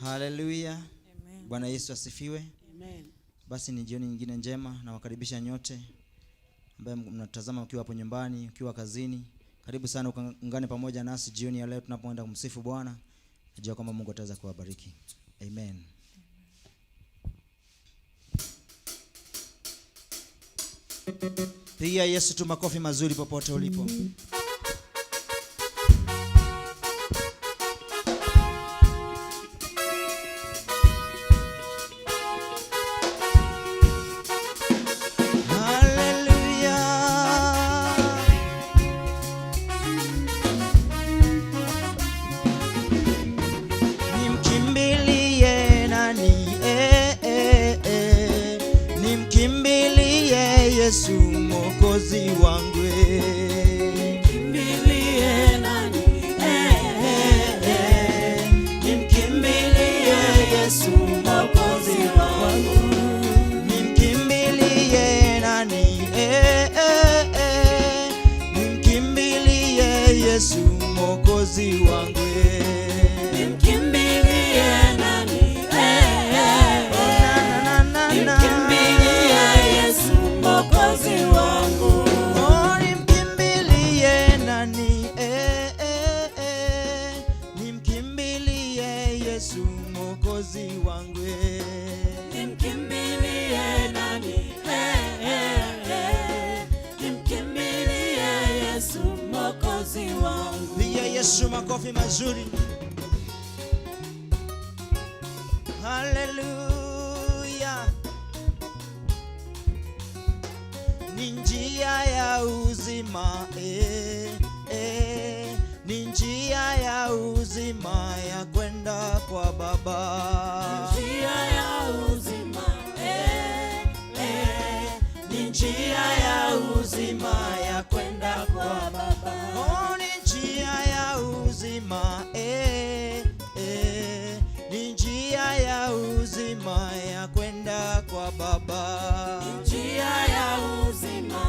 Haleluya. Bwana Yesu asifiwe. Amen. Basi ni jioni nyingine njema na wakaribisha nyote ambaye mnatazama ukiwa hapo nyumbani, ukiwa kazini. Karibu sana ukaungane pamoja nasi jioni ya leo tunapoenda kumsifu Bwana. Najua kwamba Mungu ataweza kuwabariki. Amen. Pigia Yesu tu makofi mazuri popote ulipo. Yesu Mwokozi wangu, nimkimbilie nani? Nimkimbilie Yesu Mwokozi wangu, nimkimbilie nani? Nimkimbilie Yesu Mwokozi wangu, nimkimbilie nani? Mwokozi wangu, oh, nimkimbilie nani? Nimkimbilie Yesu Mwokozi wangu, nimkimbilie nani? Nimkimbilie Yesu Mwokozi wangu. Pigia Yesu makofi mazuri. Haleluya. Ni njia ya uzima, ni njia ya uzima ya kwenda kwa Baba. Njia ya uzima, ni njia ya uzima ya kwenda kwa Baba. Oh, ni njia ya uzima, ni njia ya uzima ya kwenda kwa Baba. Njia ya uzima,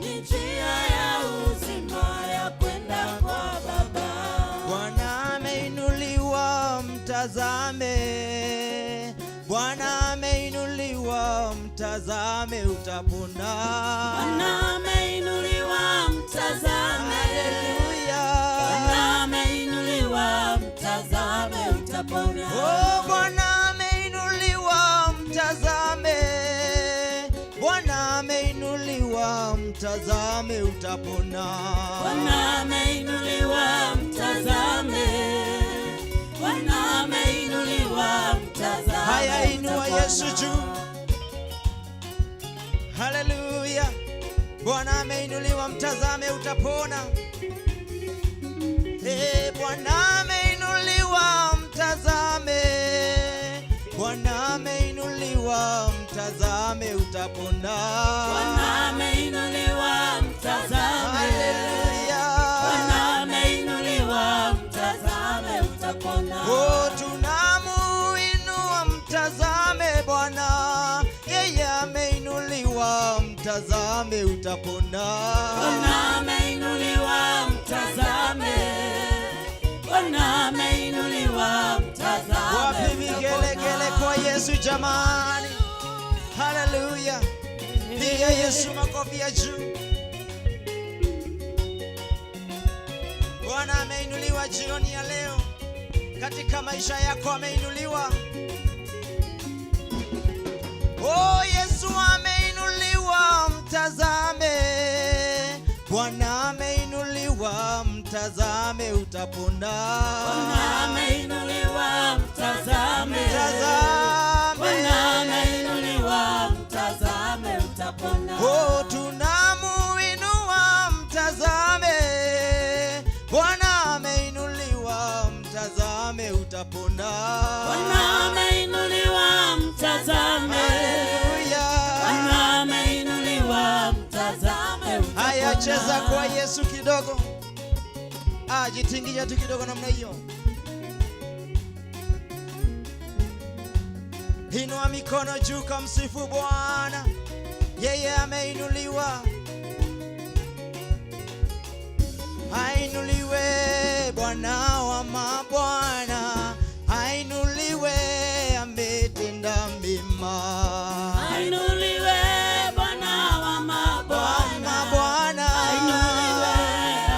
ni njia ya uzima ya kwenda kwa Baba. Bwana ameinuliwa mtazame, Bwana ameinuliwa mtazame utapona. Bwana ameinuliwa mtazame, haleluya. Bwana ameinuliwa mtazame utapona. Oh, Bwana ameinuliwa mtazame, Bwana ameinuliwa mtazame utapona. Bwana ameinuliwa mtazame, Bwana ameinuliwa mtazame. Haya, inua Yesu juu. Haleluya. Bwana ameinuliwa mtazame utapona. Bwana ameinuliwa mtazame, Bwana ameinuliwa mtazame utapona. Bwana ameinuliwa mtazame, haleluya. Bwana ameinuliwa mtazame utapona. Oh, tunamuinua mtazame Bwana, yeye ameinuliwa mtazame utapona. Bwana ameinuliwa mtazame, Bwana ameinuliwa mtazame. Wapi vigelegele kwa Yesu jamani? Haleluya. Piga Yesu makofi ya juu. Bwana ameinuliwa jioni ya leo. Katika maisha yako ameinuliwa. Oh, Yesu ameinuliwa, mtazame. Bwana ameinuliwa, mtazame utapona. Bwana ameinuliwa, mtazame. Bwana ameinuliwa, mtazame utapona. Oh, tunamuinua, mtazame. Bwana ameinuliwa, mtazame utapona. Bwana ameinuliwa, mtazame. Bwana ameinuliwa, mtazame utapona. Haya, cheza kwa Yesu kidogo. Jitingisha tu kidogo namna hiyo. Inua mikono juu kumsifu Bwana. Yeye ameinuliwa. Ainuliwe Bwana wa mabwana. Ainuliwe, ametenda mema. Ainuliwe Bwana wa mabwana. Ainuliwe,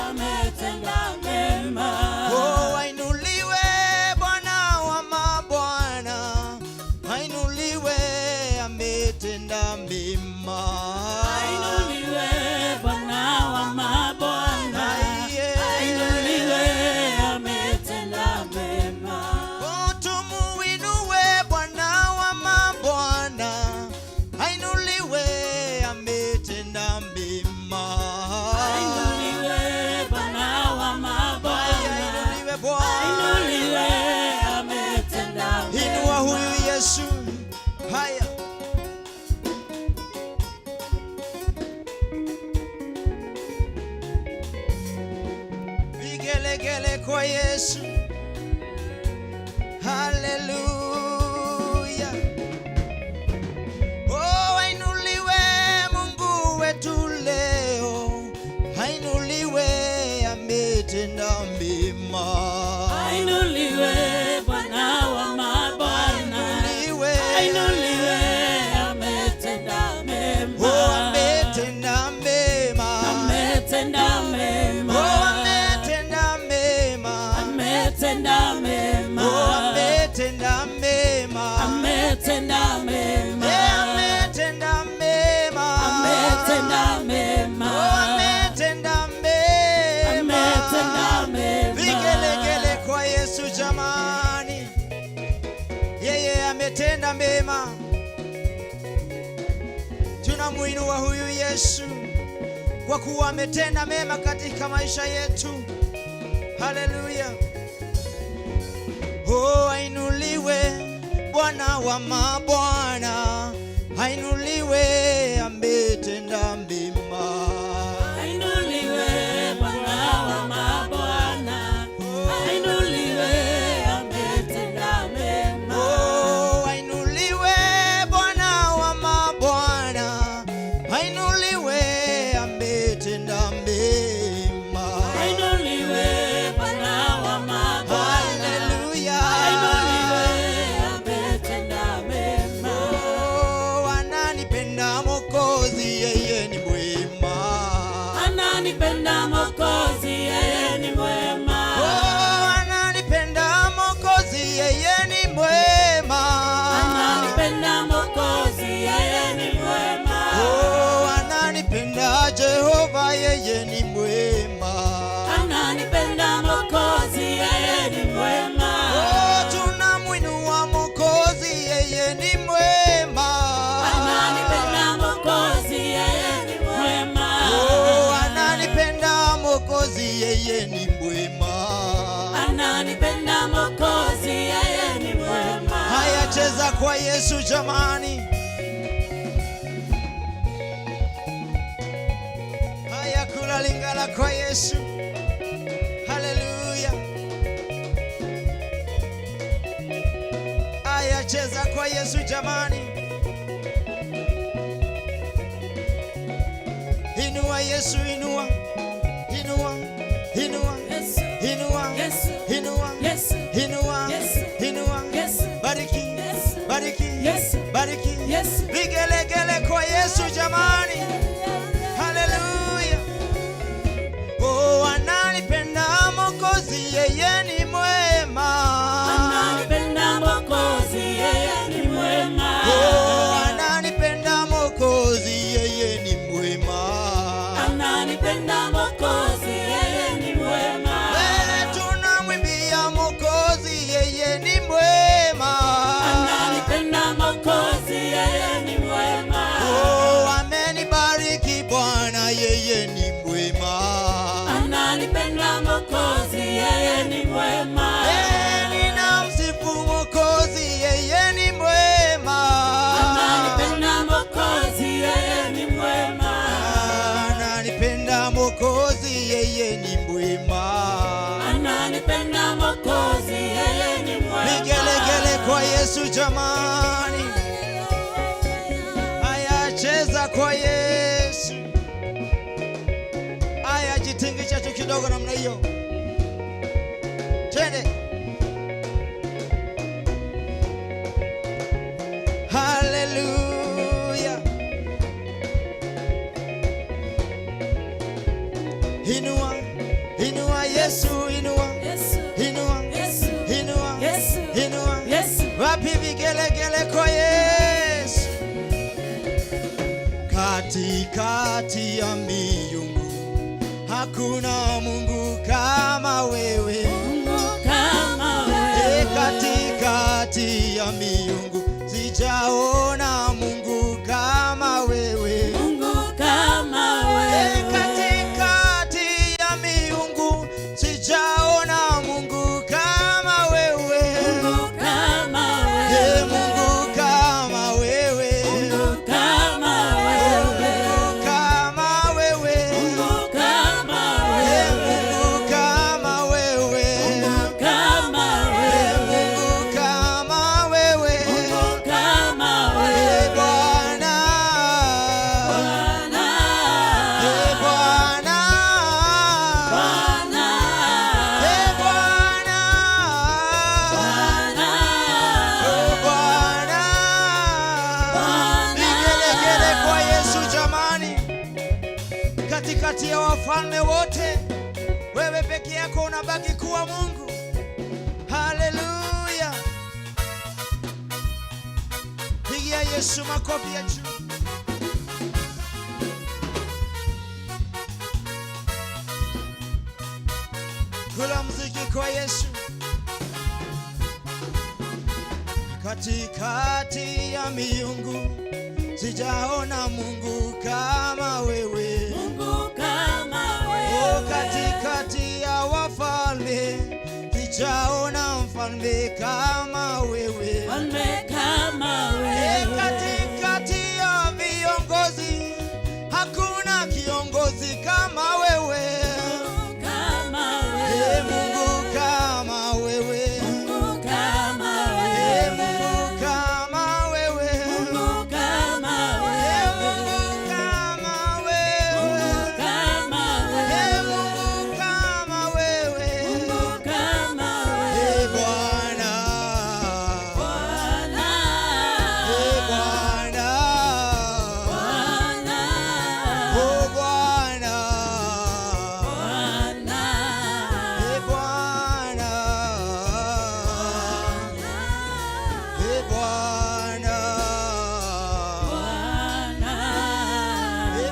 ametenda mema. Oh, ainuliwe Bwana wa mabwana. Ainuliwe, ametenda mema. Ainuliwe Bwana wa mabwana. Ainuliwe, ametenda mema. Oh, tumuinue Bwana wa mabwana. Ainuliwe, ametenda mema. Ainuliwe Bwana wa mabwana. Ainuliwe Bwana. Ainuliwe, ametenda mema. Inua huyu Yesu. Haya. Vigelegele kwa Yesu. Haleluya. Oh, ainuliwe Mungu wetu leo. Ainuliwe, ametenda mema. Ainuliwe Bwana wa mabwana. Ainuliwe. Ainuliwe, ametenda mema. Oh, ametenda mema. Ametenda mema. Oh, ametenda mema. Ametenda mema. Oh, ametenda mema. Ametenda mema. Ametenda mema. Ametenda mema. Oh, ametenda mema. Ametenda mema. Vigelegele kwa Yesu jamani. Yeye ametenda mema. Tunamuinua huyu Yesu kwa kuwa ametenda mema katika maisha yetu. Haleluya. Oh, ainuliwe Bwana wa mabwana. Ainuliwe, ametenda mema. Ainuliwe Bwana wa mabwana. Ainuliwe, ametenda mema. Oh, ainuliwe Bwana wa mabwana. Ainuliwe, ametenda mema. Ainuliwe Bwana wa mabwana. Haleluya. Ainuliwe, ametenda mema. Oh, ananipenda Mwokozi, yeye ni mwema. Ananipenda Mwokozi, yeye ni mwema. Oh, ananipenda Mwokozi, yeye ni mwema. Ananipenda Mwokozi, yeye ni mwema. Oh, ananipenda Jehova, yeye ni mwema. Ananipenda Mwokozi, yeye ni mwema. Oh, tunamuinua Mwokozi, yeye ni mwema. Ananipenda Mwokozi, yeye ni mwema. Oh, ananipenda Mwokozi, yeye ni mwema. Ananipenda Mwokozi, yeye ni mwema. Haya, cheza kwa Yesu jamani. Haya, kula lingala kwa Yesu. Haleluya. Haya, cheza kwa Yesu jamani. Inua Yesu, inua. Inua. Inua. Yesu, Inua. Yesu, Inua. Yesu, Inua. Yesu, Inua. Yesu, Bariki. Yesu, Bariki. Yesu, Bariki. Yesu. Vigelegele kwa Yesu jamani. Haleluya. Oh, ananipenda Mwokozi. Ananipenda Mwokozi, yeye ni mwema. Tunamwimbia Mwokozi, yeye ni mwema. Ananipenda Mwokozi, yeye ni mwema. Oh, amenibariki Bwana, yeye ni mwema. Ananipenda Mwokozi, yeye ni mwema. Ninamsifu Mwokozi, yeye ni mwema. Ananipenda Mwokozi, yeye ni mwema. Ananipenda Mwokozi, yeye ni mwema. Ananipenda Mwokozi, yeye ni mwema. Vigelegele kwa Yesu jamani. Aya, cheza kwa Yesu. Aya, jitingisha tu kidogo namna hiyo. Twende. Hallelujah. Inua, inua Yesu, inua. Yesu, Inua, Yesu, inua, Yesu, inua. Yesu. Wapi vigelegele kwa Yesu? Katikati ya miungu hakuna Mungu kama wewe. Mungu kama wewe. Katikati ya miungu sijaona Mungu kama wewe. Mungu kama wewe. Katikati ya miungu sijaona Mungu kama wewe. Mungu kama wewe. Mungu kama wewe. Mungu kama wewe. Mungu kama wewe. Mungu kama wewe. Mungu kama wewe. Mungu kama wewe. Mungu kama wewe. Mungu kama wewe. Bwana. Bwana. Bwana. Bwana. Bwana. Bwana. Bwana. Vigelegele kwa Yesu jamani. Katikati ya wafalme wote, wewe peke yako unabaki kuwa Mungu. Haleluya. Pigia Yesu makofi ya juu. Kula muziki kwa Yesu. Katikati ya miungu sijaona Mungu kama wewe. Mungu kama wewe. Katikati ya wafalme sijaona mfalme kama wewe. Mfalme kama wewe. Katikati ya viongozi hakuna kiongozi kama wewe. Mungu kama wewe. Mungu kama wewe. Mungu kama wewe. Mungu kama wewe. Mungu kama wewe. Mungu kama wewe. Mungu kama wewe. Mungu kama wewe. Mungu kama wewe. Bwana. Bwana. Bwana. Bwana. Oh Bwana. Bwana. Bwana. Bwana.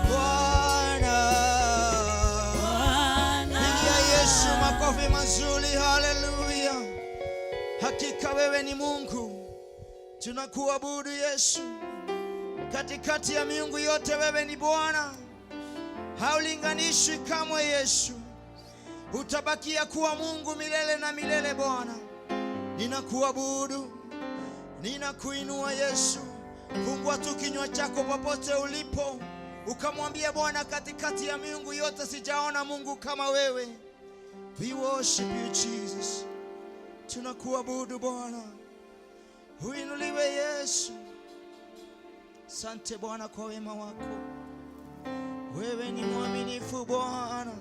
Bwana. Pigia Yesu makofi mazuri. Haleluya. Hakika wewe ni Mungu. Tunakuabudu Yesu. Katikati ya miungu yote wewe ni Bwana. Haulinganishwi kamwe Yesu. Utabakia kuwa Mungu milele na milele Bwana. Ninakuabudu. Ninakuinua Yesu. Fungua tu kinywa chako popote ulipo. Ukamwambia Bwana, katikati ya miungu yote sijaona Mungu kama wewe. We worship you Jesus. Tunakuabudu Bwana. Uinuliwe Yesu. Asante Bwana kwa wema wako. Wewe ni mwaminifu Bwana.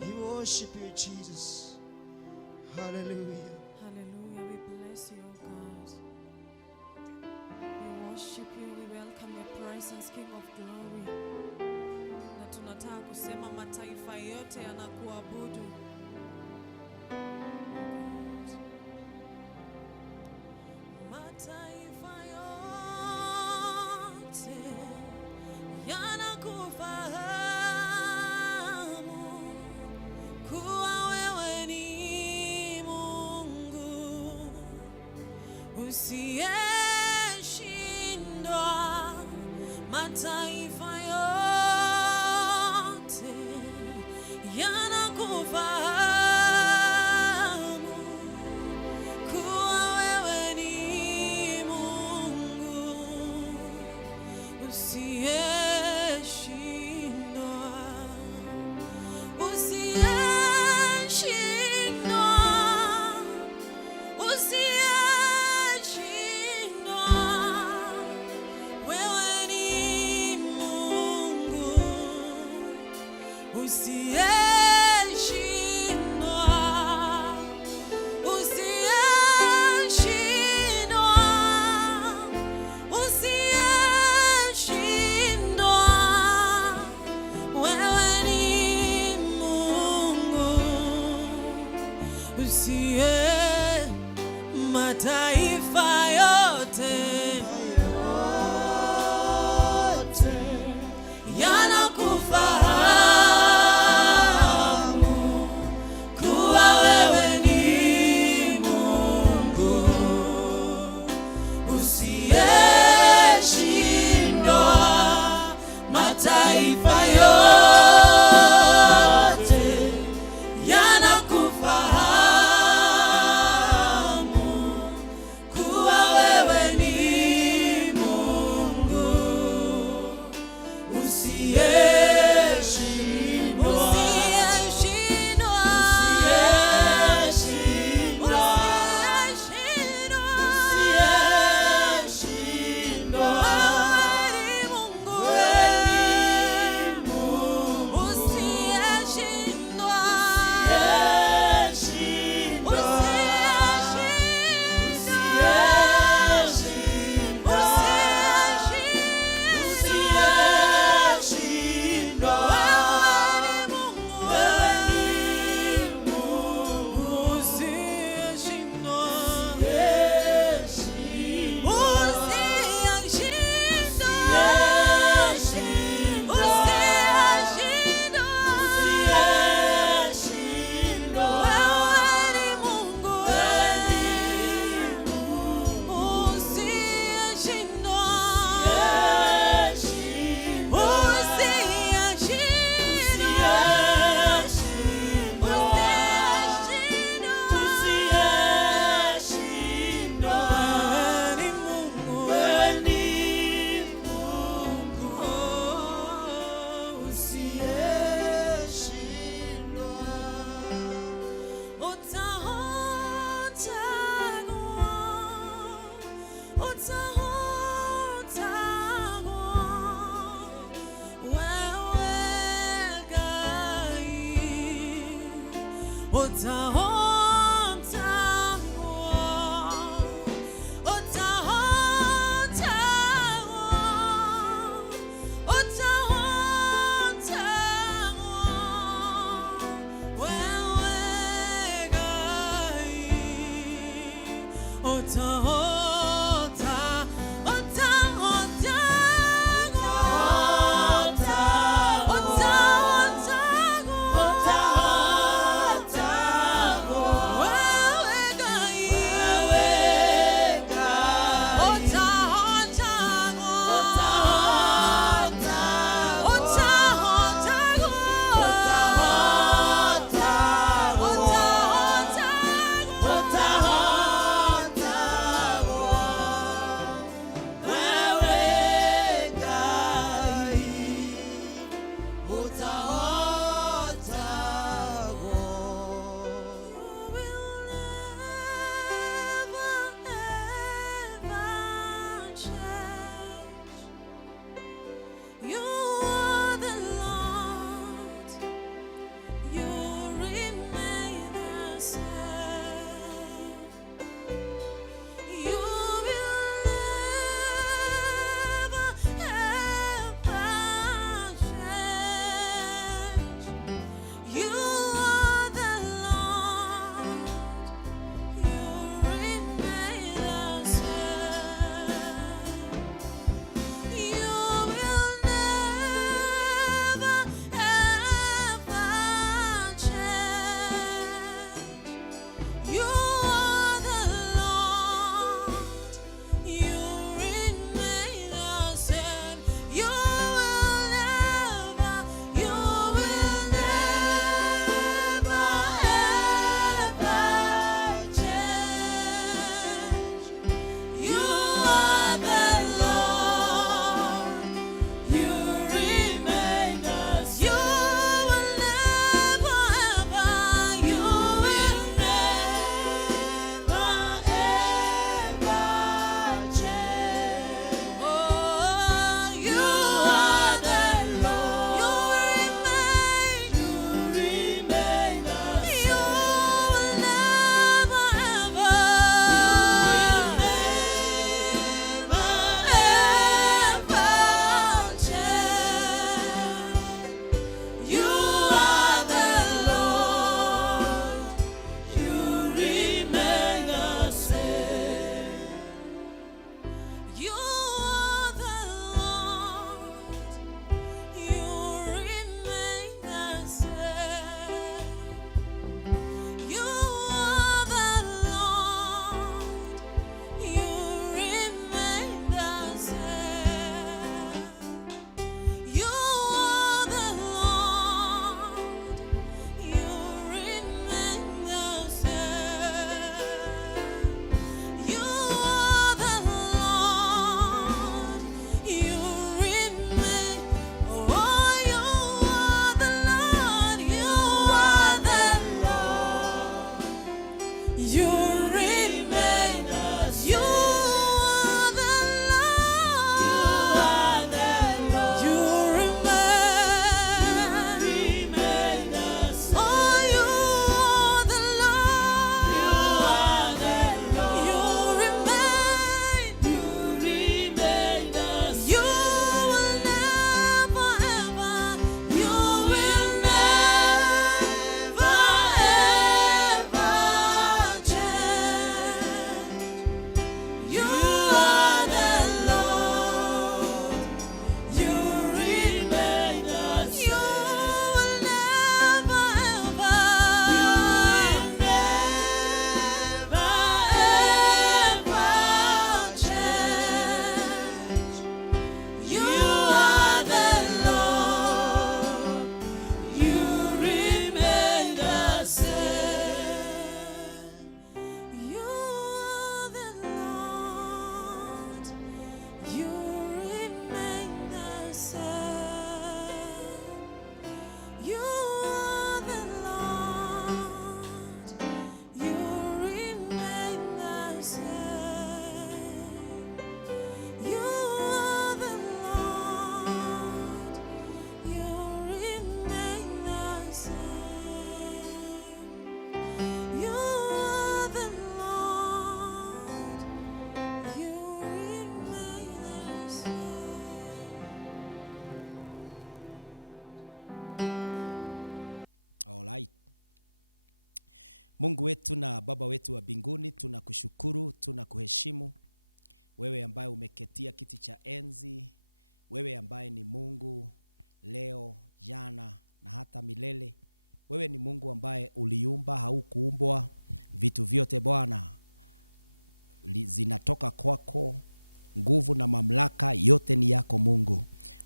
We worship you Jesus. Hallelujah. Hallelujah. We bless you, O God. We worship you. We welcome your presence, King of glory. Na tunataka kusema mataifa yote yanakuabudu. Mataifa yote yanakufahamu. usiyeshindwa, mataifa yote yanakufahamu kuwa wewe ni Mungu usiyeshindwa, usiyeshindwa, usiyeshindwa. Wewe ni Mungu usiyeshindwa, usiyeshindwa, usiyeshindwa. Wewe ni Mungu usiye mataifa yote yanakufahamu kuwa wewe ni Mungu usiyeshindwa, mataifa yote yanakufahamu kuwa wewe ni Mungu usiyeshindwa, usiyeshindwa, usiyeshindwa, usiyeshindwa. Wewe ni Mungu usiyeshindwa, usiyeshindwa, usiyeshindwa, usiyeshindwa. Wewe ni Mungu usiyeshindwa, Mungu wetu na Baba wetu wa mbinguni, tunakushukuru, tunakuheshimu. Wewe ambaye umeketia kiti cha enzi, wewe ambaye ni Mungu leo, jana na hata milele. Wewe ni Mungu ambaye uliumba, haukuumbwa. Vitu vyote Bwana zinatoka kwako, nguvu na mamlaka yote ni yako Mungu.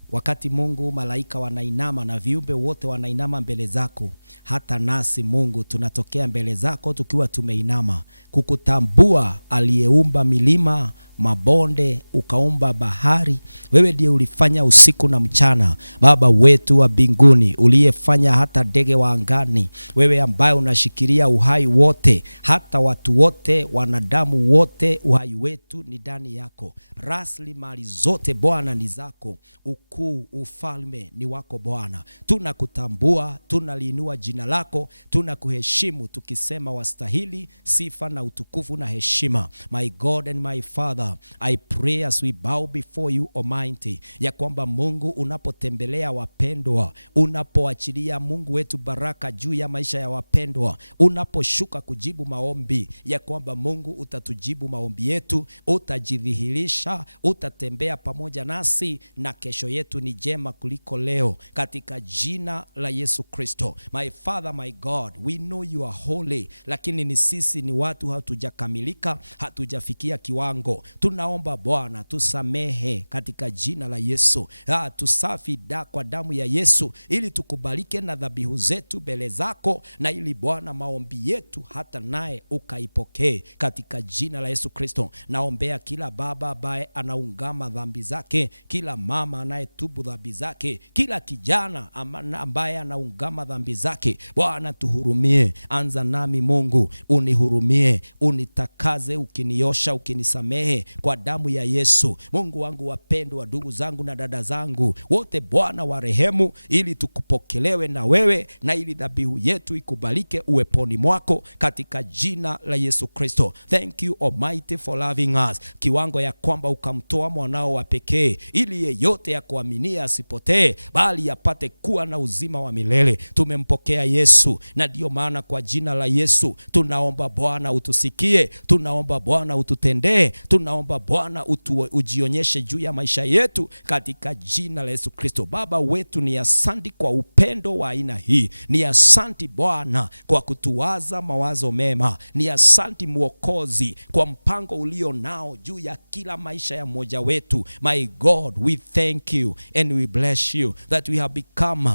Wakati Mungu malaika wanainama na viumbe wote wanainama mbele zako, hata nasi Mungu tunatokea mbele zako tukiwa tumeinama kukutambua, aliyeumba milima, mabonde, ukaumba bahari. Wewe ndiye ulifanya usiku na mchana, Baba wetu wa mbinguni, uliyefanya hata ndege wa angani. Wewe ambaye unashikilia uhai wote, hata watu wote, wanadamu wote, uhai wetu ni ndani yako. Rasilimali zote Bwana ni zako. Ukuu, ufalme ni wako Bwana. Tunakutambua, tunaliinua jina lako, tunakuheshimu tukisema wastahili sifa na utukufu na heshima. My God and my Father, I pray as we bow before you Almighty, ya kwamba Mungu unapotembelea wapendwa, unapoachilia Mungu wetu baraka juu ya maisha ya wapendwa, unaposhuka kujibu maombi, ya kwamba Mungu utatujibu maombi yetu, utajidhihirisha, utatembea pamoja nasi, na kesho yetu ni jema kuliko leo, katika jina la Yesu Kristo. My Father, my God, we know you are holy, lakini ni sisi ni watu hatujakamilika, hatujafikia kiwango. Tunaomba Bwana tusamehe katika jina la Yesu. Tusafi kwa damu ya Yesu, ili tukubalike na dhabihu zetu mbele zako, na ili Bwana maombi yetu hata naye ukaipokee katika jina la Yesu Kristo. Naombea kila baba ambaye anaungama dhambi zake, kila mama anayetubu dhambi zake, kila kijana ambaye anaungama dhambi zake. Bwana tuhurumie, anza nami Mungu, unihurumie, unitakaze, ukiniosha, ukinisamehe kwa damu ya Yesu. Mungu wangu wapendwa, ndugu zangu na dada zangu wote Bwana warehemu, ili tukupokelewe na wewe, na ili dhabihu yetu ikubalike uweponi mwako katika jina la Yesu Kristo. Thank you Almighty for loving us, kiwango ya kwamba ukamtoa mwanao wa pekee, ili yeyote ya kuaminia asipotee, bali apate kuwa na uzima wa milele. Tumempokea Yesu, na ndio maana kwa jina la Yesu tunaomba Bwana utusikie, tunaomba Bwana ututendee, tunaomba Bwana ujionyeshe juu ya maisha yetu katika jina la Yesu Kristo. Baba wetu, ni asante kwa upendo wa aina hii, ni asante Bwana kwa kutuwaza mawazo mema, ni asante Mwokozi kwa mpango ulio nao juu ya kila maisha ya mmoja wetu. My God, we thank you and we bless you that we have become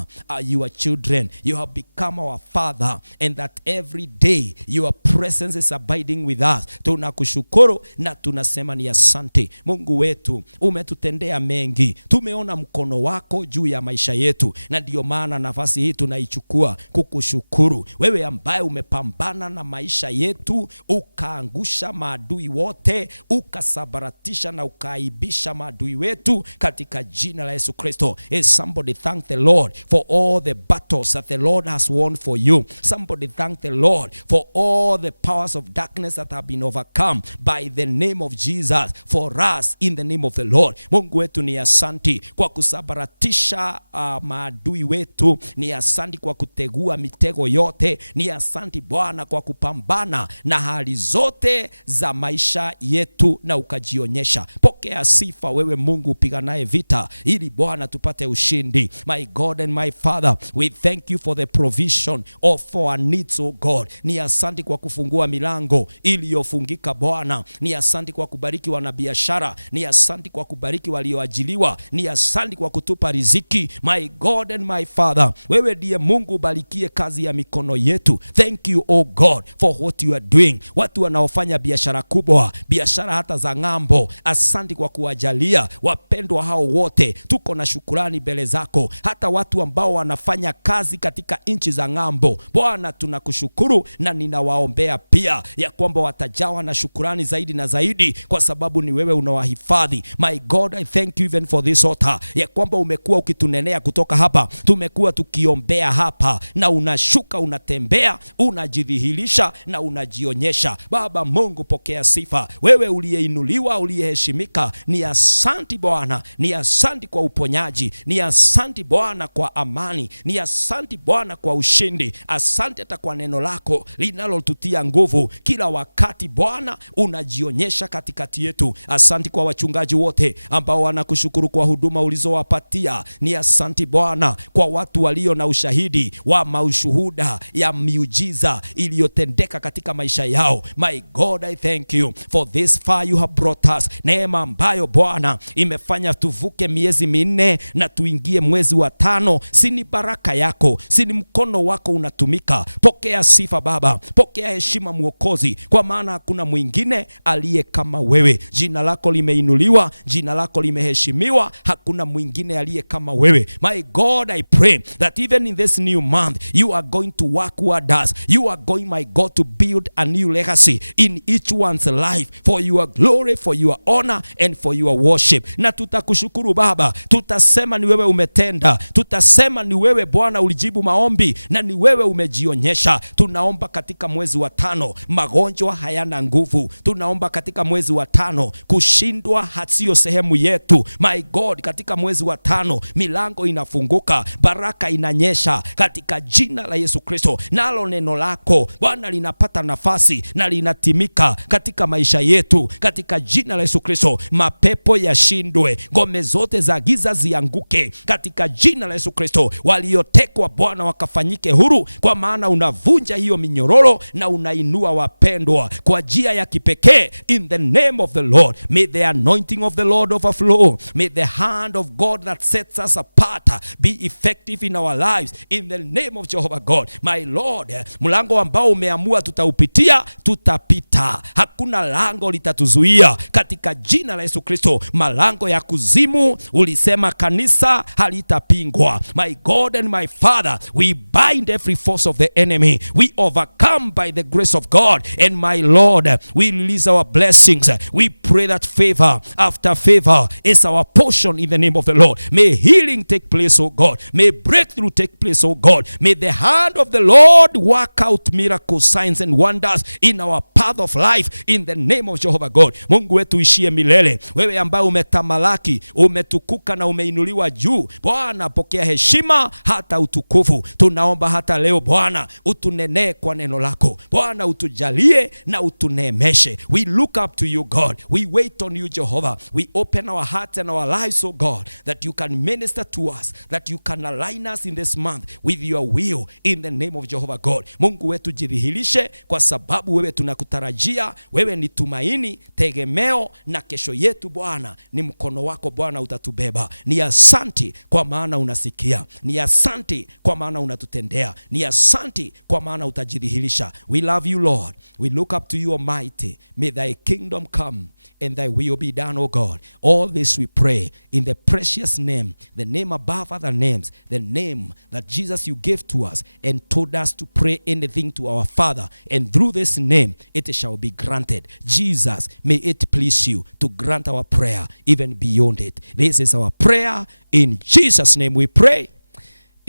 your children, you have become our Father, and that every day your presence is abiding with us. Tunakushukuru na tunasema ni asante. Mungu wetu, umetutendea mengi, tumeona mkono wako juu ya maisha yetu, na ndio maana nafasi hii tunaichukua kukushukuru. Wewe ambaye umepambana na maisha yetu, ukaangusha maadui wote, ukasabaratisha na ukaibisha maadui wetu katika jina la Yesu Kristo. Somebody thank the Lord for all the battles that the Lord has won for you. Somebody thank the Lord for all the powers of darkness that have been overcome by the name of Jesus for us in the name of the Lord. Mungu wetu, ni asante kwa kusabaratisha maadui wetu, ni asante kwa kutegua mitego yote, ni asante Bwana kwa kupambana na hali zote za maisha yetu na ukajionyesha. Pokea sifa wewe Mungu upiganaye vita, ili Bwana tupate ushindi. My God and my Father, we thank you for the provision of our needs, oh God. Ni asante kwa kufungua milango iliyofungika Bwana, ni asante kwa kubariki wanabiashara, ni asante kwa kubariki walioajiliwa, ni asante kwa kutupa riziki. My God and my Father, wewe ndiye Mungu, barikie kazi ya mikono yetu. Thank you oh God for what you are doing. Watu wanaofanya biashara kubwa, biashara hata za ng'ambo, asante kwa kuwajalia wapendwa hao wote. Tuko na shukrani mbele zako. Hata watu ambao wanafanya kazi katika nchi za ng'ambo, Bwana tunakushukuru, na ninawaombea pia ya kwamba watajawa na shukrani zaidi na zaidi kwa sababu ni wewe unawahifadhi. My God, I thank you even for this altar, ya kwamba umekuwa ukitunenea kutoka hapa, tumekuwa tukiombea hapa, na unashuka, unatembea, unajidhihirisha na unajionyesha. Baba Mungu, pokea sifa. Wewe uliyeinuliwa, uliyeheshimika. Ni asanti Bwana, ni asanti kwa uponyaji, ni asanti Bwana kwa amani, ni asanti Bwana kwa ushindi. Asante hata kwa neno lako linalotutia nguvu kila wakati. Bwana, unajionyesha katikati yetu. Asante kwa wachungaji wote ambao wanakushukuru kwa huduma ulizowapatia. Ni asanti Bwana kwa watu walio na ushahidi wa maushuhuda ya miujiza iliyotendeka katika maisha yao. My God, I thank you for this far you have brought us. Neema ambayo Bwana imefanya tuvuke miezi minne na tuingie mwezi wa 5. Si ni baraka yako, si ni mkono wako unatumika. Pokea sifa Baba, pokea heshima Mwokozi, kwa maana hakuna mwingine aliye kama wewe. Jina lako limeinuliwa, jina lako limeheshimiwa, hakuna mwingine aliye kama wewe. My God, I pray that even in this new month you are going to work wonders. You are going, my God, to build a new legacy in each one's life for your glory, for your honor and for your worship. Na tutakushukuru Baba, tutasema ni wewe umetenda, tutasema ni wewe Bwana ulijibu maombi, na ni wewe umejionyesha. Tunaomba katika mwezi wa 5 magonjwa hayana nguvu. Tunaomba katika mwezi wa 5 kushindwa hasio sehemu yetu. My God, katika mwezi wa 5 milango inafunguka, baraka inanyesha katika jina la Yesu Kristo. Nalo neno lako Bwana linapata nafasi na linatimika katika maisha yetu katika jina la Yesu Kristo. Mapepo yashindwe, ngome zote za giza zianguke katika jina la Yesu Kristo. Waliotekwa Bwana wakafanyike huru, kwa maana unavunja hiyo minyororo na unainua wapendwa kwa njia ya kipekee. In the name of the Lord, may the anointing of the Lord overflow. May the hand of God that sets us apart be effective in our lives. In the name of Jehovah God, my Lord, mlango ambao umeamua tutaupitia, tutapita. Hakuna lango litatuzuia katika jina la Yesu Kristo. Malango ya kuzimu ulisema kanisa halitapingwa. My God and my Father, we bind every force of the enemy. We overcome by the grace of God. And my Lord, we release our blessings. We pray that favor after favor is our portion in the name of the Lord. May healing take place, oh God. May breakthrough take place, oh God. May the hand of the Lord work out miracles, signs and wonders in our path of life in the name of Jehovah God. Mungu wetu ishie milele. Wewe ambaye umetamalaki, umetukuka na umeinuliwa juu, Bwana pokea heshima hata utukufu. Tunaomba hata leo Bwana utunenee kwa neno lako. Bwana utujalie na utunemeshe. We look up to you God. We wait on you Jehovah. We open our hearts and our lives, oh God, that you can minister to us, that you can align us in this month with your will in the name of Jehovah God. Mungu wetu jidhihirishe, kwa sababu wewe tunakutarajia. Wewe ni tumaini, tegemeo na kesho yetu Bwana. Ni mkono wako Bwana utatubeba. Ni asanti kwa maana unasikia. Ni asanti kwa maana unatutendea. Ni asanti kwa maana utajidhihirisha. We love you Lord. We look up to you Almighty. May thy kingdom come and thy will be done, O God. All this we pray in the precious name, the name above other names, the name that Jesus you gave to us and told us to pray anything to our Father, and through this name it shall be granted. Jesus, may it please you to grant our prayer even beyond it. This is our prayer in Jesus' name we pray.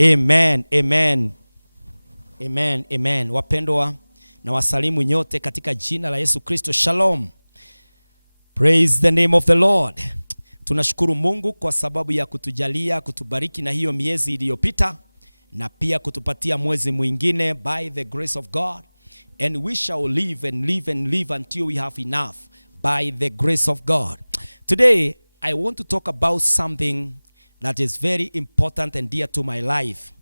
Amen, amen, amen, amen. Wapendwa na wasalimu nyote katika jina la Yesu Kristo. Shalom. Praise the name of the Lord. Tunashukuru Mungu kwa sababu ya kutujalia, kutubariki na hiyo miezi iliyopita, na pia kutupatia mwezi mwingine by the grace of God. And we shall live and live and live until we have enough by the grace of God. Today, I want to talk about something that is very important and dear to my life.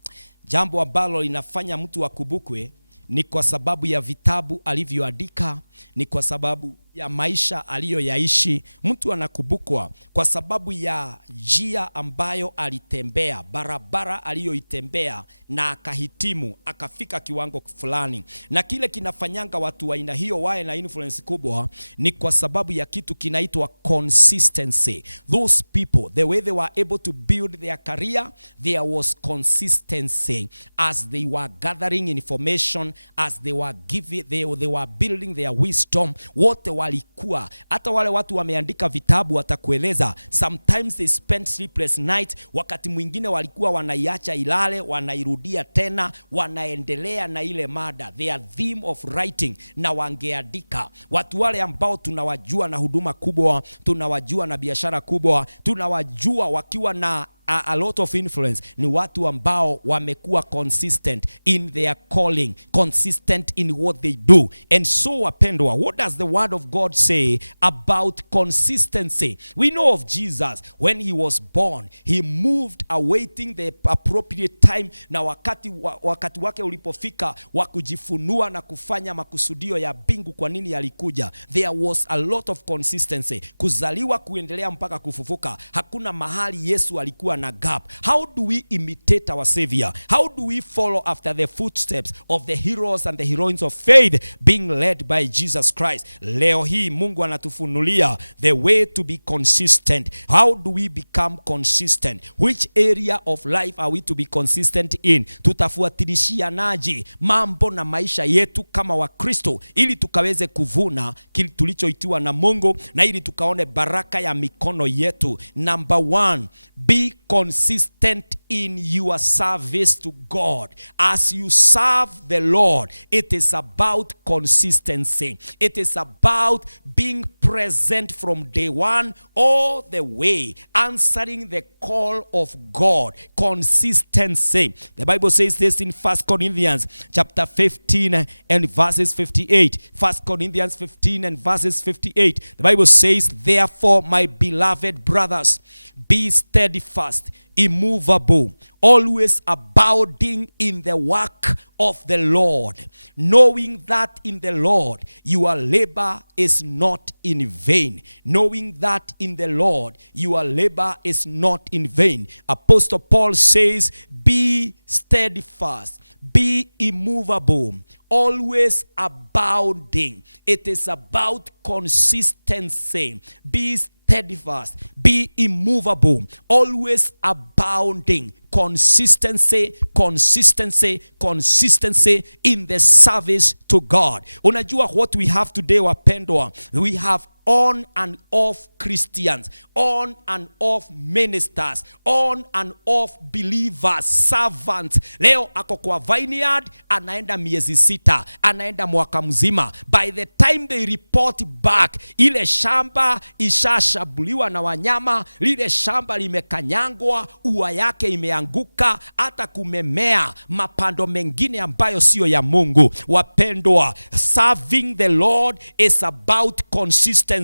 Jambo ambalo linafanya mtu akumbukwe ni kwa sababu ya vitabu alivyoandika, ni kwa sababu ya maisha aliyoyaishi. Mtu anakumbukwa kwa sababu ya njia ambayo alitembea, barabara aliyoitembea na akahitimu, akafika kiwango fulani. Na kile kinafanyanga watu wa aina hiyo wawe na influence kubwa ni kwa sababu ya kitu kinaitwa consistency. Those people, the way they were able to build their career, there was consistency as they were gathering information, as they were giving, they were building their wisdom. What they were walikuwa, hata wale watu wameandika vitabu watakueleza, sometimes they spent sleepless night. Wakati mwingine walikuwa wanaiacha ilale, wanairudia tena, wanaendelea na ile mada, their theme of writing, na wangeandika. Watu wale ambao tunawajua na huduma kubwa, tunawajua na biashara kubwa, tunawajua wakiwa na a lot of influence, ni watu ambao wamekuwa consistent in their calling, consistent in what they do. And so wapendwa, what does the word of God say about consistency? We know of Jesus when he was born, he moved awaiting the appropriate time, na wakati wake ulipofika wa kujifunua na kufanya makusudio ya mbingu kwa nini yalikuja. There was a lot of consistency, kuzaliwa, kuendelea mpaka kufufuka. Hakuna mahali Yesu alikuwa na gap. How do we imitate our Savior? How do we follow after the footsteps of the heroes and the heroines of faith being led by Jesus Christ? Leo hii Mungu anatufunulia the way to be consistent. How do we become consistent? Which area of life are we to be consistent in? Tutafuatilishianaje mambo na maisha yetu kama Wakristo ili tukaweze kuvuna kile tulichoitiwa na Mungu, na ili tukaone baraka ya mikono yetu. Number one, be consistent in your service to God. As you serve the Lord, it is about consistency. It is about being present from day one all the way, answering the call of God. Consistency. The Bible says this in 1 Corinthians chapter 15 and verses 58. 1 Corinthians 15 and verses 58. The Bible says, therefore, my beloved brothers, be steadfast, immovable, always abounding in the work of the Lord, knowing that in the Lord your labor is not in vain. Knowing that in the Lord your labor is not in vain. Apostle Paul says, be steadfast, be immovable, always abounding. It is about consistency. Be steadfast, be immovable, always abounding. Consistency, consistency, consistency in the service to God. Unajua what we have today, wapendwa? We have on and off Christians, on and off ministers, on and off believers, servants. Leo ako kwa vineyard, anaenda miezi 6, anaenda mwaka mzima. By the time they report back, ile shamba ishashabuliwa na wanyama, lile shamba limekanyangwa, ua yake imeanguka, hata kumemea mapando mengine ambayo sio ya Mungu. Wapendwa, serving the Lord is about consistency.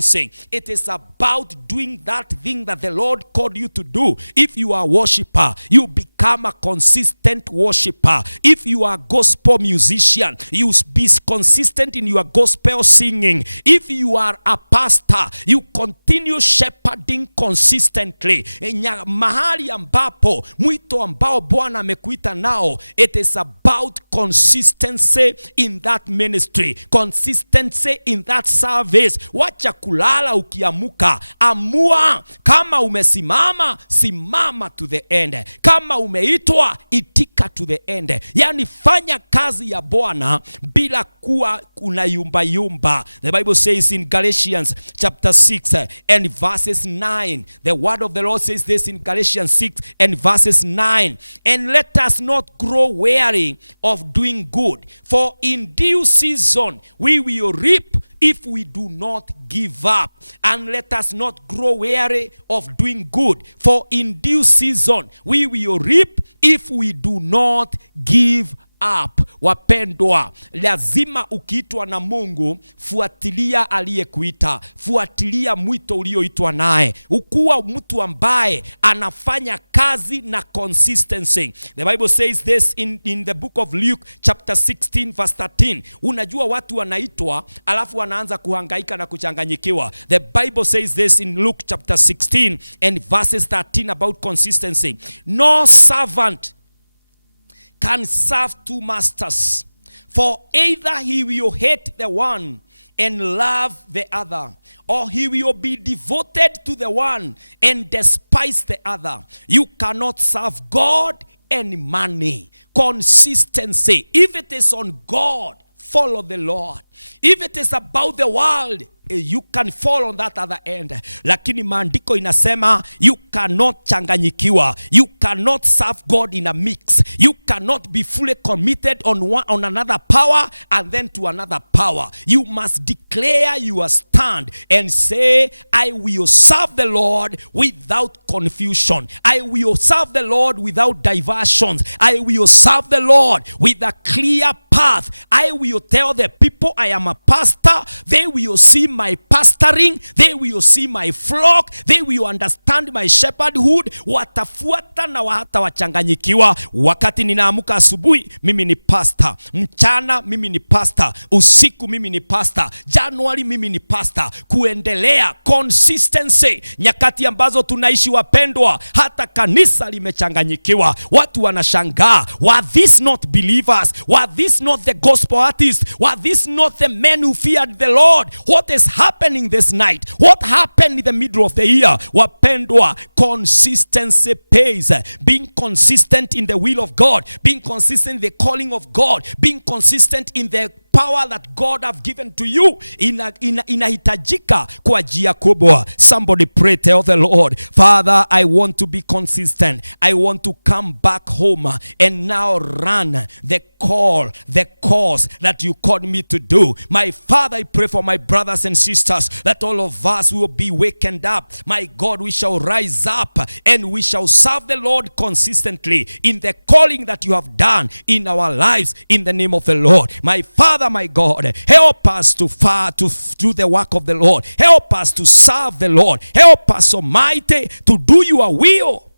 It is about doing that thing that the Lord called you to do. If you are a worshiper, you become a consistent worshiper. If you are a gospel musician, you be consistent in your gospel singing. If you are a pastor, you continue shepherding consistently. Mahali ambapo mwito ambao Bwana amekuita nao, it is about consistency in that ministry, consistency in that service. Wacha kulala ukiamuka, amua. Kama umesimama, simama to the end. Kama umeitwa, itika to the end. Yani fanya kazi ya Bwana bila kuwa kuna yumba yumba. The Bible says in Galatians chapter 6 and verses 9. The word of the Lord says this in Galatians 6 and verses 9. And let us not grow weary of doing good, for in due season we will reap if we do not give up. And let us not grow weary of doing good, for in due season we will reap if we do not give up. Wapendwa, lazima ukiitwa na Mungu, fuatilia aliyekuita, fuatilia mwito ulioitwa naye, ukuwa mtu ambaye anafanya kazi na consistency. The Bible says this in the book of Luke chapter 16 verse 13. Unajua watu wanaitwa alafu wanaanza kuhangaika na kuchanganyikiwa. The Bible says this in Luke chapter 16 and verses 13 about consistency. No servant can serve two masters, for either he will hate the one and love the other, or he will be devoted to the one and despise the other. You cannot serve God and money. Consistency. If it is on God, follow the Lord. If it is about the world, you can fall on that other end, lakini maandiko inasema you cannot changanyikiwa. You cannot serve God in a mix. You cannot be fully committed on another power and then to another power. You must declare your stand and say, I will serve the Lord without confusion. I will serve the Lord without diversions. I will serve the Lord with a clear path. I will tell the people I am a pastor. They will see my pastoring. They will see my flock. They will understand my shepherdhood. Watafuata na hata wachanganyikiwa. Wakati ninaamuka asubuhi, mimi ni pastor. Mchana mimi ni pastor. Usiku mimi ni pastor. Januari mimi ni pastor. Kuendelea, consistency. Nyakati ambazo tunaishi wapendwa, hata kanisa limechanganyikiwa. Watu wanashangaa, were these not believers? Were these not the gospel artists? Were these not the men who feared the Lord? What is happening this night? What happened in the middle of the year? Wapendwa, consistency pays. Being consistent in the will of God, being consistent in the calling of God, being consistent in the power that God have given to you inahitajika kwa njia kubwa. Somebody pray, tell the Lord, Father, I want to be consistent. I want to come back home and now run the course that you called me to do. My Father, I pray for my brothers and sisters that all of us will be wakened up. My God, we shall rise up and we shall serve the Lord consistently in the calling that you have done in our lives in the name of the Lord. My Father, my God, help us to do the work of the Lord. Help us to serve the Lord. Help us, Almighty, to do your will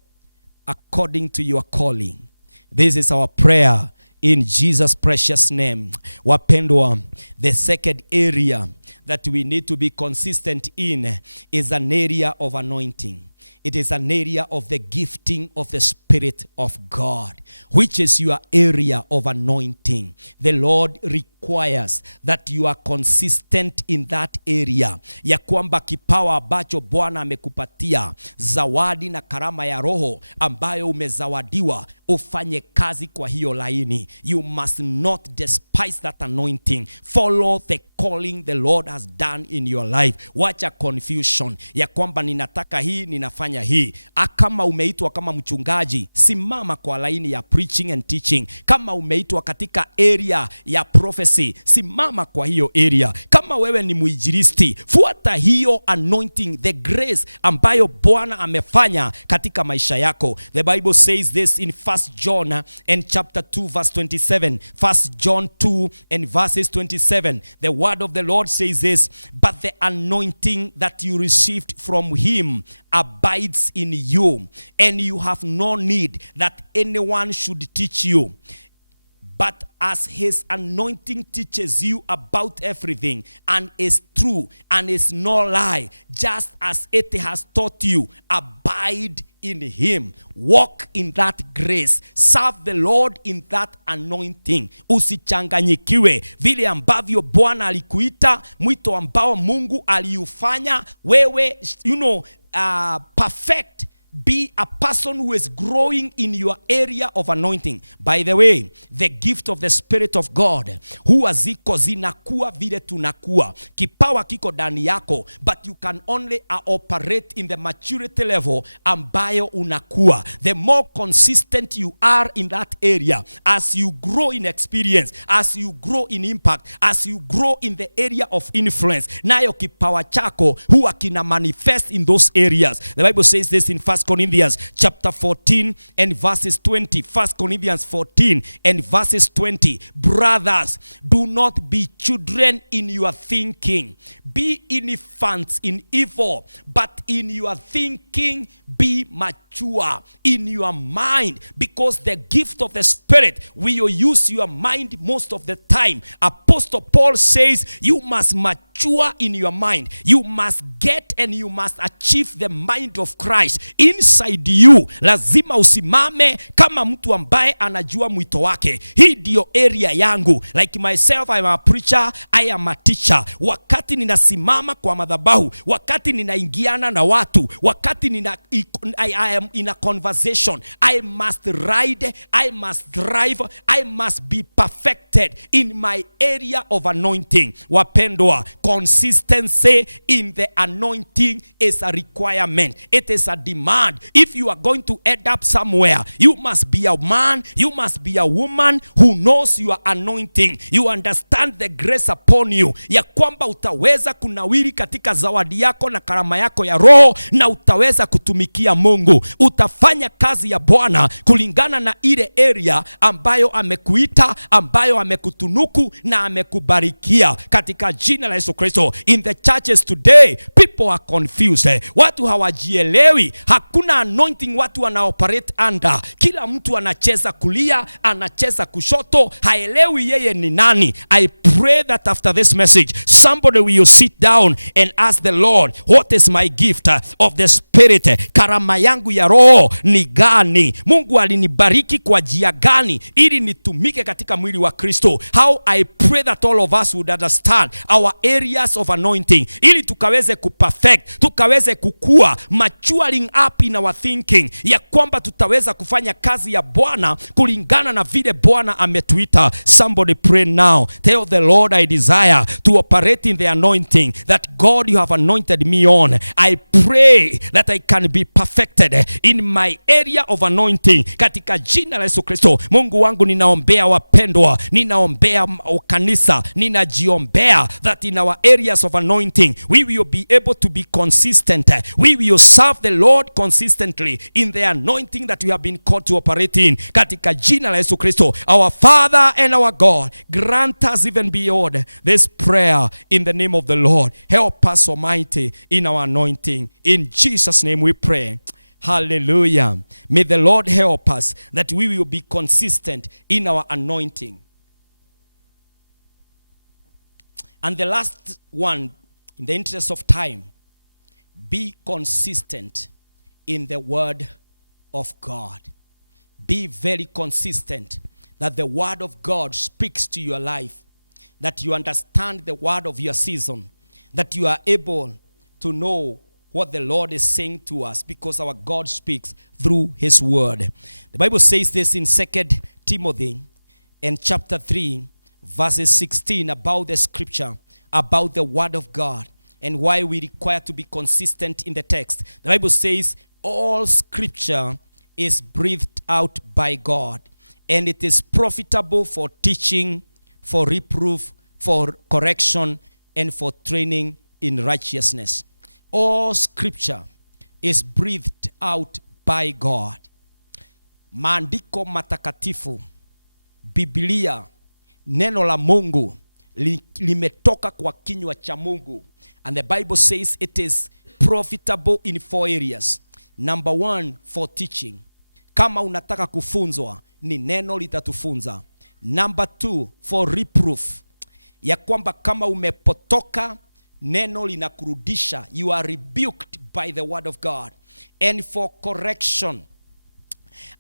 according to your calling. This is our prayer in Jesus' precious name. Wapendwa, the second area that we need to be consistent in is an area of anointing. It is an area of the gifting of the Spirit of God, which is your area of anointing. The Lord requires that you are consistent in that area, ya kwamba kipawa ambacho Bwana amekupatia, zawadi na karama ya Roho ambayo umezawadiwa, ufanye kazi kwa hiyo laini. You must not despise that anointing. Follow the calling the Lord has done in your life. Wacha confusion ya kwamba ninataka hii, ninafanya hii. Kama umeitwa kama mchungaji, simama kwa laini ya preaching and teaching. Kama umeitwa katika area ya prophecy, simama kwa hiyo area. Kama wewe ni muinjilisti, fuata hiyo anointing, the grace ambayo Bwana amefanya katika maisha yako. The Bible says this in 1 John and chapter 2 verse 27. 1 John 2 and verses 27. The word of the Lord says this, but the anointing that you received from him abides in you, and you have no need that anyone should teach you. But as his anointing teaches you about everything and is true and is no lie, just as it has taught you, abide in him. Walk in that grace. Serve the Lord in that anointing. Usichanganyikiwe vile ambavyo Bwana alikuita, mwito ambao Mungu aliufanya wewe, perfect. Be a person who is growing in your area of anointing. By the way, the gift of the Spirit of God, huwa ziko zinakuwa vile tunakuwa. Kipawa kiko ndani yako, but you can only operate in the maturity level ambayo unakuwa. The more consistent you are in that area, as you grow in experience, as you grow in impact, as you grow in the area of influence, nayo kipawa chako huwa kina manifest in those areas. The Bible says this in 1 Corinthians chapter 14 and verses 20. 1 Corinthians 14 and verses 20. Brothers, do not be children in your thinking. Be infants in evil, but in your thinking be mature in your mind, because the gift of the Spirit will use your mind most of the time. Apostle Paul says you must mature in your mind. You must get and you must achieve the mind of Christ inside you. Lazima usimame kama mtu ambaye anajua mwito wake. Hii ndio area yangu. Like myself, I am a preacher, I am a teacher. Wakati ninasimama kwa madhabahu, wakati ninaingiana na watu, wakati I am in a conversation, I must ride, I must drive, I must be perfected in my area of anointing. Wapendwa, consistency in the anointing is a requirement. It is a demand. If you are going to end up somewhere, you must be a man, you must be a woman who knows your anointing. You understand the grace upon you, ya kwamba utaweza kunawiri katika zawadi yako na karama yako ya roho, na utaweza kutumikia Mungu. Utafanya kazi ya Bwana kulingana na ile area ambayo amekuita, ambayo amekutunuku na amekubarikia katika jina la Yesu Kristo. In the churches today, people are confused. Watu hawajielewi. Hakuna anointing watu wana operate under. Kila mtu anacheza kulia, anacheza kushoto, haelewi yeye ni nani. I pray that after this message, somebody will sit down and ask the Lord, what is my gift of the Spirit? Karama yangu ya roho ni gani? Mungu alinibariki kwa njia gani ili nitumike katika mwili wa Kristo? How I pray that all of us would understand our areas of anointing, ili tukaweze kuperfect, tukaweze kukua, maturing up in our thinking, ya kwamba tutaweza kufanya kazi ya Bwana kulingana na vile Bwana ametuita. Somebody pray now. Tell the Lord, I desire to operate in the anointing that God you have anointed me on. I pray that I can be perfected in my area of anointing katika jina la Yesu Kristo. Mungu wangu, ninaombea wapendwa, ninaombea kanisa, ninajiombea that in our areas of anointing we will be able to be consistent. We will serve the Lord consistently in the anointing that we have been called to operate in katika jina la Yesu Kristo. Our Father and our God, grant us even beyond this prayer in the name of the Lord. Help us, Almighty, in our anointing. In Jesus' name we pray. Hallelujah. May the Lord help us that we will be consistent in our anointing. And the last one, in the interest of time, be consistent in the word of God. Be very consistent that the word of God speaks to your life, that you understand the word of your season, that you are able to know what the Lord is saying to us, because our God speaks through his word. The Bible says this in 2 Timothy and chapter 3 verses 16 about the scripture, about the word of God, and why we require to be consistent in the text. The Bible says all scripture is breathed out by God, and it is profitable for teaching, for reproof, for correction, and for training in righteousness. All scripture is breathed out by God. Maandiko matakatifu, Biblia, neno la Mungu, limetoka kwa kinywa cha Mungu. And the Bible says it is profitable in 4 areas. Number 1, for teaching. Kama unataka kufunzwa, ni neno litatufunza. Number 2, for reproof. Ya kwamba kama umepotoka, neno linakurudisha. You are rebuked by the word of God. And for correction.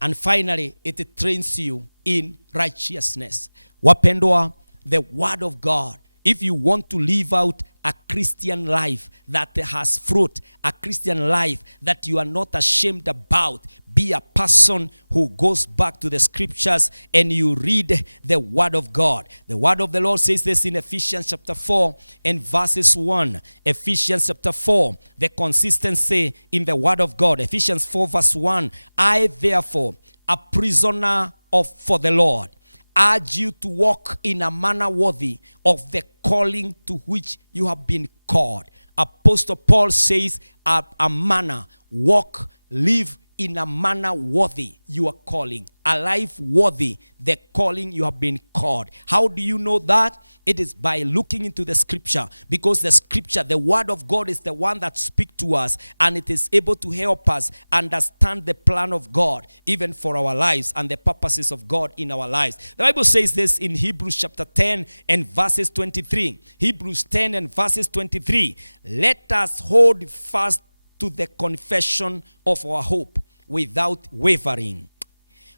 And finally, it trains you in righteousness. Wapendwa, the word of God, if you want to live out a Christian life that has fruit, a Christian life that you are not ashamed about, be a person who goes back to the scriptures and you read the word of God. The word of the Lord says this in Ephesians chapter 4 and verses 1. Ephesians chapter 4, the consistency in the word of God. Ephesians 4 verse 1. I therefore, a prisoner for the Lord, urge you to walk in a manner worthy of the calling to which you have been called. Apostle Paul says a manner, walk, live in a manner worthy you are calling. A life worthy the calling you have been called. How do you know that? It is by looking into the scripture, because the scripture, the word of God, is the one that speaks to us, and it is able to help us understand the plan of God even for our lives and the purposes of God in our lives. The Bible says this in Hebrews chapter 10 and verses 23. Hebrews 10 and verses 23. Let us hold fast to the confession of our hope without wavering.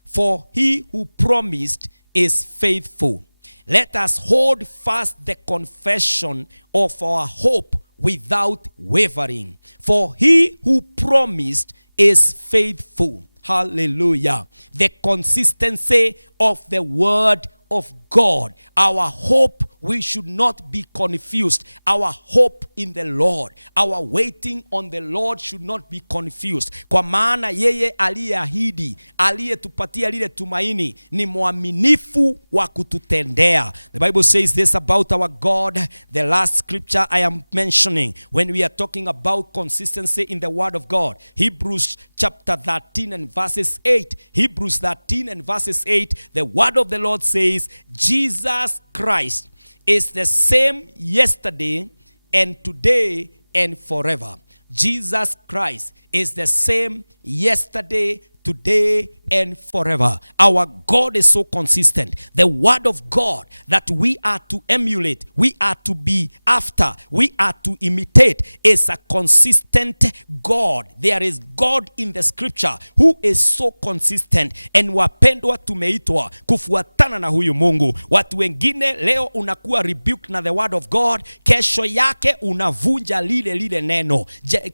For he who promised is faithful. Let us hold fast the confession of our hope without wavering. For he who promised is faithful. Hallelujah. The consistency of the word of God, our hope, we should not be confused. Our hope in the Lord, our waiting on the Lord should not be confused. Kwa maana yeye aliyeahidi, aliyetupatia lile tumaini ni mwaminifu wa kututendea. The Bible says this about our God, the last scripture I am mentioning when we are talking about consistency in the word of God. Hebrews chapter 13 and verses 8. Hebrews 13 and verses 8. The word of the Lord says, Jesus Christ is the same yesterday and today and forever. Jesus Christ is the same yesterday, today, and forever. Our God is so consistent. The word of God that we are to emulate, we are to be after, we are to imitate is a consistent God. There is God in the scripture who is so consistent. And wapendwa, tumeitwa kufuatana na huyu Mungu. Watu wengine leo unakuwa rebuked na the word of God, kesho yake unavunja lile neno.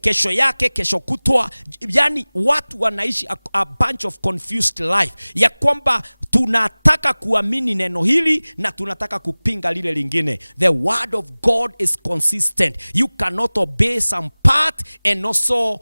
Kesho yake, kesho kutwa, yani watu wanaishi a bunch of confused life, ya kwamba tunataka kuamini neno hili na tunataka kupinga lile lingine. The word of God is consistent. You cannot obey some part and also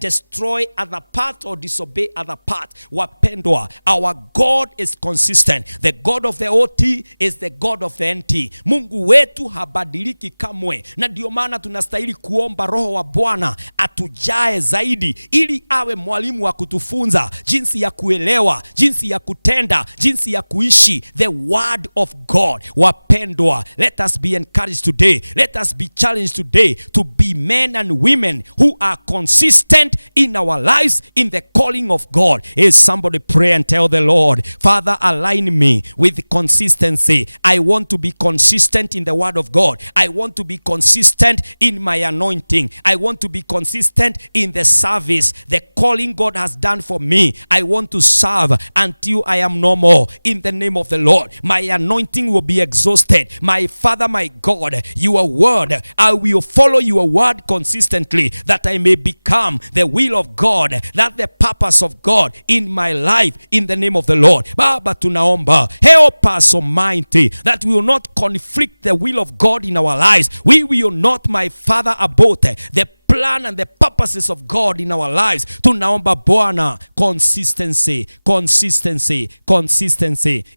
destroy other part or disobey other part. Wapendwa, our God is consistent. The God of the OT is the God of the NT. Mungu wetu habadiliki kamwe, na ndio maana tunastahili kuomba Roho wa Bwana atujae zaidi, ili awe mwalimu wa kutufunza jinsi ya kuelewa, jinsi ya kutenda, jinsi ya kuishi the word of God. Wapendwa, let us be encouraged today. Let us be challenged today to be men and women who are consistent in our lives in the calling of God. Is somebody pray and tell the Lord, Father, align me with consistency. I want to be consistent in the word of God. I want to be consistent in my anointing. I want to be consistent in the service, the calling God has done for me. I want to serve until I am no more. In the name of the Lord, my anointing will be exhausted. My Father, my God, your word, I will follow your word consistently, that I may become the will of God, that the purpose of God in my life, in the name of the Lord. Baba, tunaomba, help us, Almighty, that we will not conflict the will of God in our lives. We will not, my Father, abort the plan and the purposes of God in our lives. Tunaomba Bwana, consistency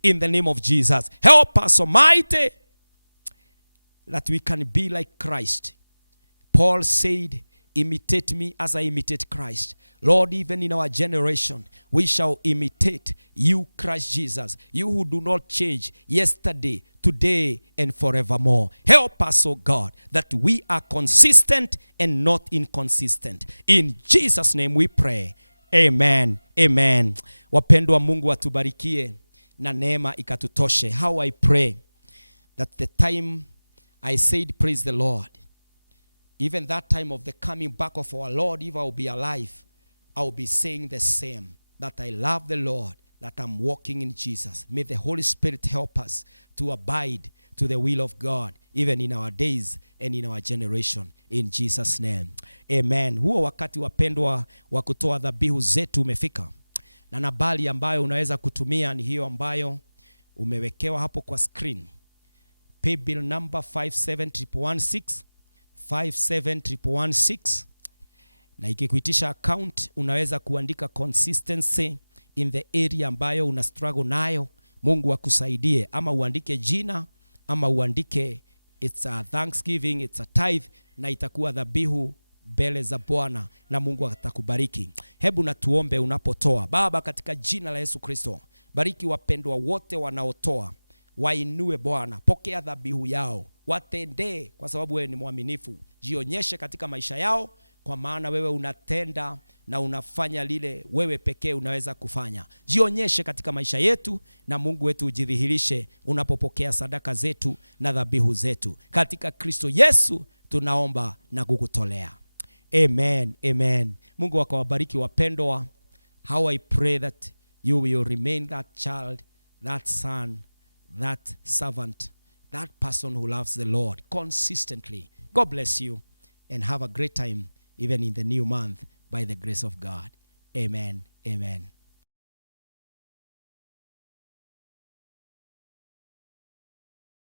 in the name of Jesus. Help us, Almighty, that we can be like Christ. Paul said, imitate me as I imitate Christ. Lord, even in our generation, we shall imitate you, Christ Jesus, you who do not change, yesterday, today, and forevermore. Help us, oh God, that we are consistent and not inconsistent. In Jesus' name we pray. Amen. Amen. Wapendwa, Mungu atubarikie na neema ikatutoshe. How I pray that the time I said praise the Lord, even that time of the coming back of our Lord, if I will be alive, I will be saying the same, that I love the Lord, that I'm walking in Jesus. May the Holy Spirit help us to abide to the will of God, even in our days and in our generation. In Jesus' name, amen. Huo wakati, wapendwa, wa kutoa dhabihu zetu umefika, na nambari ambayo unaweza kutumia ni hiyo ambayo umewekewa hapo kwa screen. Paybill number 57116 57116, na ikikuitisha account unaweza kuandika consistency in the area ambayo una struggle nayo. Mungu akusaidie, ama uandike jina, ama uandike it's a thanksgiving, it's a tithe, na itakuwa dhabihu mbele za Bwana na Mungu atakubariki. Hebu na tuombe unapotoa. Baba, katika jina la Yesu Kristo, bariki wapendwa wote wanaotoa, wainue Bwana, pokea dhabihu yao, watendee kwa sababu wewe ni mwaminifu. Jionyeshe katika maisha yao, kwa maana wewe unatenda na unafanya lile wewe pekee unaweza kufanya. Jionyeshe katika maisha yetu, na Mungu wetu ujidhihirishe unapopokea sadaka zetu na dhabihu zetu. Katika Kristo Yesu tunaomba na kukutolea. Amen. Amen. Mungu akawabariki wapendwa. How I pray that you will remain that child, that son, that servant, that person who loves the Lord consistently. God bless you and have a great time even in the new month by the grace of God. Amen. Amen.